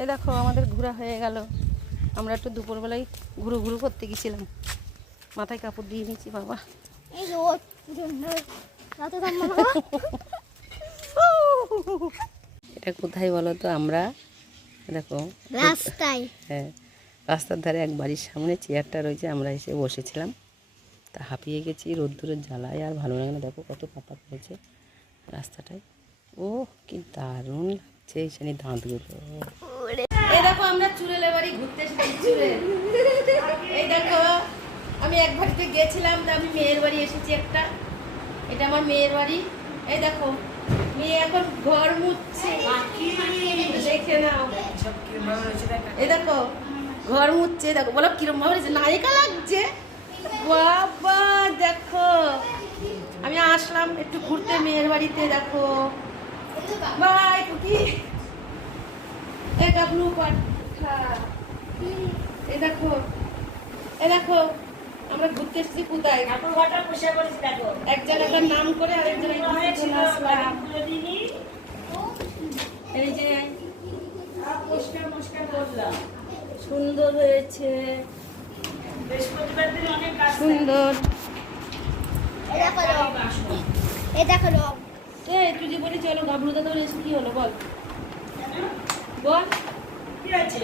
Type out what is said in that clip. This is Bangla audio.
এই দেখো আমাদের ঘোরা হয়ে গেল। আমরা একটু দুপুরবেলায় ঘুরু ঘুরু করতে গেছিলাম। মাথায় কাপড় দিয়ে নিয়েছি বাবা। এটা কোথায় বলো তো? আমরা দেখো রাস্তায়, হ্যাঁ, রাস্তার ধারে এক বাড়ির সামনে চেয়ারটা রয়েছে, আমরা এসে বসেছিলাম। তা হাঁপিয়ে গেছি, রোদ্দুরের জ্বালায় আর ভালো লাগে না। দেখো কত পাতা পড়েছে রাস্তাটায়। ও কি দারুণ লাগছে এইখানে দাঁতগুলো। এই দেখো আমরা চুড়েলের বাড়ি ঘুরতে এসেছি। চুড়েল, এই দেখো আমি এক বাড়িতে গেছিলাম, তা আমি মেয়ের বাড়ি এসেছি একটা। এটা আমার মেয়ের বাড়ি। এই দেখো মেয়ে এখন ঘর মুছছে, দেখে নাও। এই দেখো ঘর মুছছে, দেখো বলো কিরম ভাবে নায়িকা লাগছে বাবা। দেখো আমি আসলাম একটু ঘুরতে মেয়ের বাড়িতে। দেখো বাই কুকি, এই গাবলু পাঠা, এই দেখো, এই দেখো আমরা ঘুরতে এসেছি কোথায়। একজন একবার নাম করে আরেকজন এই যে সুন্দর হয়েছে, সুন্দর। তুই যে বলি চলো গাবলু দাদা এসে কি হলো বল, বল কি আছে।